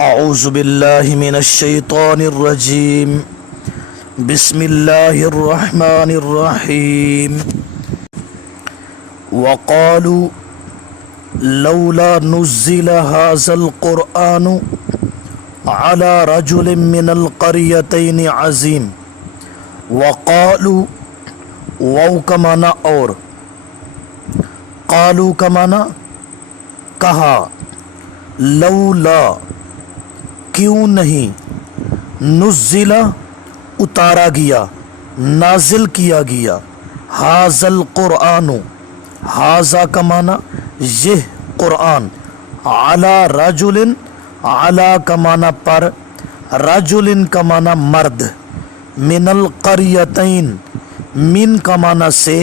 اعوذ باللہ من الشیطان الرجیم بسم اللہ الرحمن الرحیم وقالوا لولا نزل هذا القرآن على رجل من القريتين عظیم وقالوا واو کا معنی اور قالوا کا معنی کہا لولا کیوں نہیں نزل اتارا گیا نازل کیا گیا ھذا القرآن ھذا کا معنی یہ قرآن علی رجل علی کا معنی پر رجل کا معنی مرد من القریتین من کا معنی سے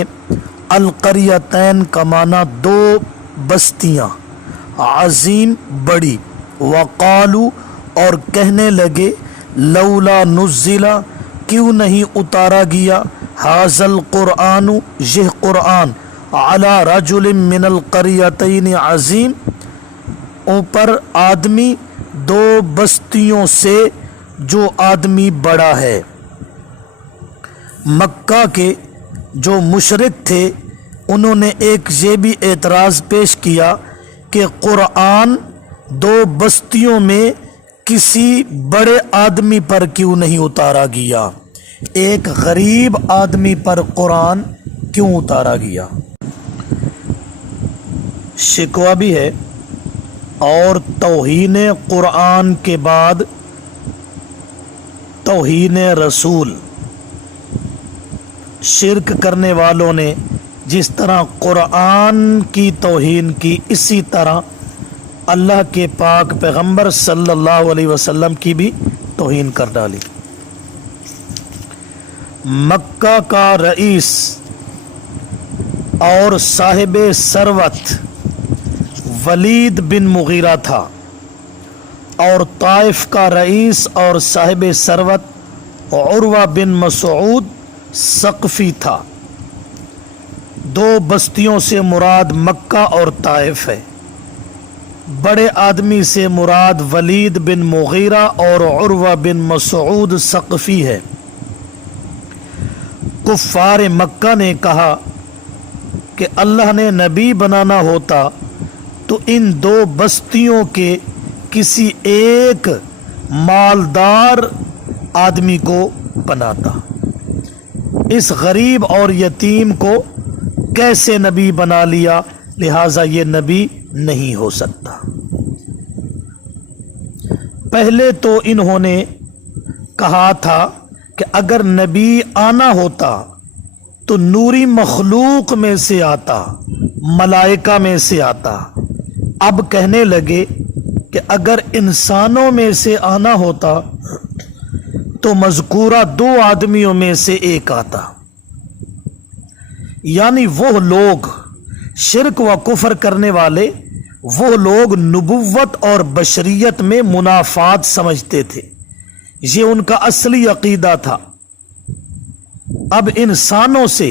القریتین کا معنی دو بستیاں عظیم بڑی وقالو اور کہنے لگے لولا نزل کیوں نہیں اتارا گیا ھذا القرآن یہ قرآن علی رجل من القریتین عظیم اوپر آدمی دو بستیوں سے جو آدمی بڑا ہے۔ مکہ کے جو مشرک تھے انہوں نے ایک یہ بھی اعتراض پیش کیا کہ قرآن دو بستیوں میں کسی بڑے آدمی پر کیوں نہیں اتارا گیا، ایک غریب آدمی پر قرآن کیوں اتارا گیا۔ شکوہ بھی ہے اور توہین قرآن کے بعد توہین رسول۔ شرک کرنے والوں نے جس طرح قرآن کی توہین کی اسی طرح اللہ کے پاک پیغمبر صلی اللہ علیہ وسلم کی بھی توہین کر ڈالی۔ مکہ کا رئیس اور صاحب ثروت ولید بن مغیرہ تھا اور طائف کا رئیس اور صاحب ثروت عروہ بن مسعود ثقفی تھا۔ دو بستیوں سے مراد مکہ اور طائف ہے۔ بڑے آدمی سے مراد ولید بن مغیرہ اور عروہ بن مسعود ثقفی ہے۔ کفار مکہ نے کہا کہ اللہ نے نبی بنانا ہوتا تو ان دو بستیوں کے کسی ایک مالدار آدمی کو بناتا، اس غریب اور یتیم کو کیسے نبی بنا لیا، لہٰذا یہ نبی نہیں ہو سکتا۔ پہلے تو انہوں نے کہا تھا کہ اگر نبی آنا ہوتا تو نوری مخلوق میں سے آتا، ملائکہ میں سے آتا۔ اب کہنے لگے کہ اگر انسانوں میں سے آنا ہوتا تو مذکورہ دو آدمیوں میں سے ایک آتا، یعنی وہ لوگ شرک و کفر کرنے والے، وہ لوگ نبوت اور بشریت میں منافات سمجھتے تھے، یہ ان کا اصلی عقیدہ تھا۔ اب انسانوں سے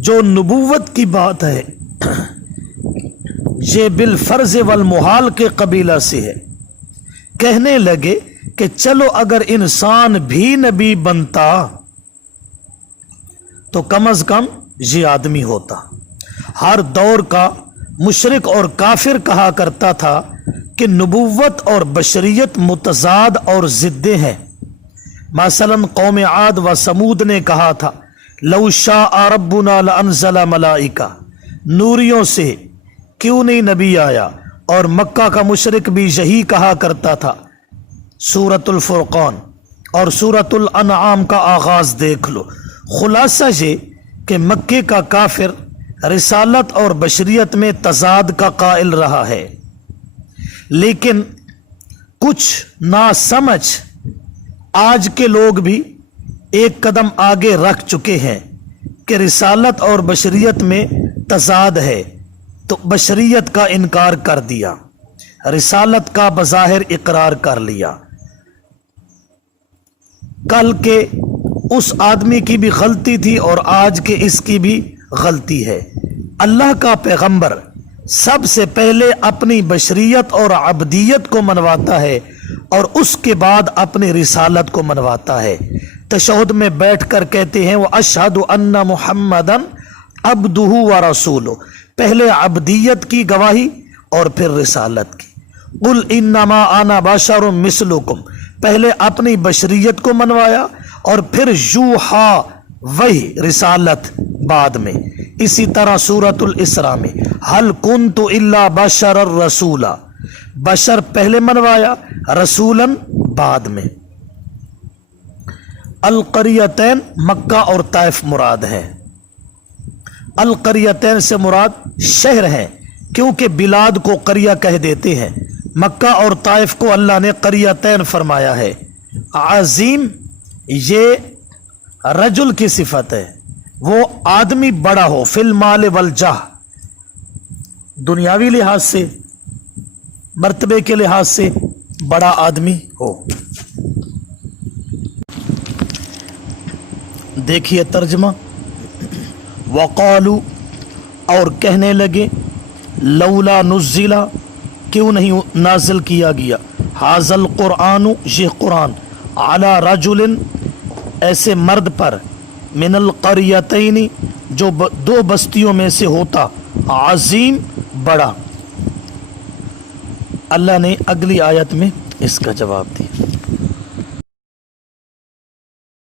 جو نبوت کی بات ہے یہ بالفرض والمحال کے قبیلہ سے ہے۔ کہنے لگے کہ چلو اگر انسان بھی نبی بنتا تو کم از کم یہ آدمی ہوتا۔ ہر دور کا مشرک اور کافر کہا کرتا تھا کہ نبوت اور بشریت متضاد اور ضدیں ہیں۔ مثلا قوم عاد و سمود نے کہا تھا لو شاء ربنا لانزل ملائکہ، نوریوں سے کیوں نہیں نبی آیا، اور مکہ کا مشرک بھی یہی کہا کرتا تھا۔ سورۃ الفرقان اور سورۃ الانعام کا آغاز دیکھ لو۔ خلاصہ یہ کہ مکے کا کافر رسالت اور بشریت میں تضاد کا قائل رہا ہے، لیکن کچھ ناسمجھ آج کے لوگ بھی ایک قدم آگے رکھ چکے ہیں کہ رسالت اور بشریت میں تضاد ہے، تو بشریت کا انکار کر دیا، رسالت کا بظاہر اقرار کر لیا۔ کل کے اس آدمی کی بھی غلطی تھی اور آج کے اس کی بھی غلطی ہے۔ اللہ کا پیغمبر سب سے پہلے اپنی بشریت اور عبدیت کو منواتا ہے اور اس کے بعد اپنی رسالت کو منواتا ہے۔ تشہد میں بیٹھ کر کہتے ہیں وہ اشہد ان محمدن عبدہ و رسولہ، پہلے عبدیت کی گواہی اور پھر رسالت کی۔ قل انما انا بشر مثلکم، پہلے اپنی بشریت کو منوایا اور پھر یوحا وہی رسالت بعد میں۔ اسی طرح سورۃ الاسراء میں ہل کنت الا بشر الرسولا، بشر پہلے منوایا، رسولن بعد میں۔ القریتین مکہ اور طائف مراد ہے۔ القریتین سے مراد شہر ہیں، کیونکہ بلاد کو قریہ کہہ دیتے ہیں۔ مکہ اور طائف کو اللہ نے قریتین فرمایا ہے۔ عظیم یہ رجل کی صفت ہے، وہ آدمی بڑا ہو، فی المال والجاہ، دنیاوی لحاظ سے، مرتبے کے لحاظ سے بڑا آدمی ہو۔ دیکھیے ترجمہ، وقالو، اور کہنے لگے، لولا نزل، کیوں نہیں نازل کیا گیا، ھذا القرآن، یہ قرآن، علی رجل، ایسے مرد پر، من القریتین، جو دو بستیوں میں سے ہوتا، عظیم، بڑا۔ اللہ نے اگلی آیت میں اس کا جواب دیا۔